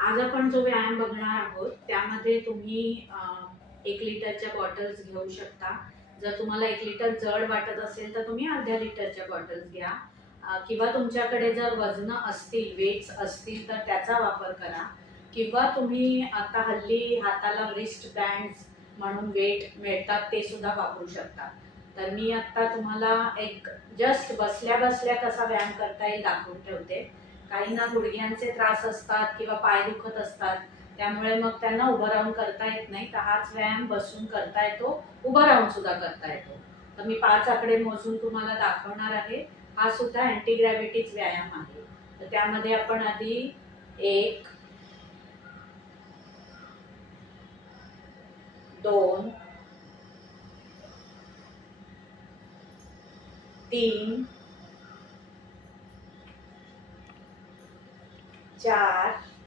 आज आपण जो व्यायाम बघणार आहोत त्यामध्ये तुम्ही 1 लिटरच्या बॉटल्स घेऊ शकता. जर तुम्हाला 1 लिटर जड वाटत असेल तर तुम्ही अर्ध्या लिटरच्या बॉटल्स घ्या. किंवा तुमच्याकडे जर वजनं असतील, वेट्स असतील तर त्याचा वापर करा. किंवा तुम्ही आता हल्ली हाताला रिस्ट बँड्स म्हणून वेट मिळतात ते सुद्धा वापरू शकता. तर मी आता तुम्हाला एक जस्ट बसल्या बसल्या कसा व्यायाम करता येईल दाखवून ठेवते. काहींना गुडघ्यांचे त्रास असतात किंवा पाय दुखत असतात, त्यामुळे मग त्यांना उभं राहून करता येत नाही. तर हाच व्यायाम बसून करता येतो, उभं राहून सुद्धा करता येतो. तर मी 5 आकडे मोजून तुम्हाला दाखवणार आहे. हा सुद्धा अँटी ग्रॅव्हिटीच व्यायाम आहे. तर त्यामध्ये आपण आधी 1, 2, 3, 4,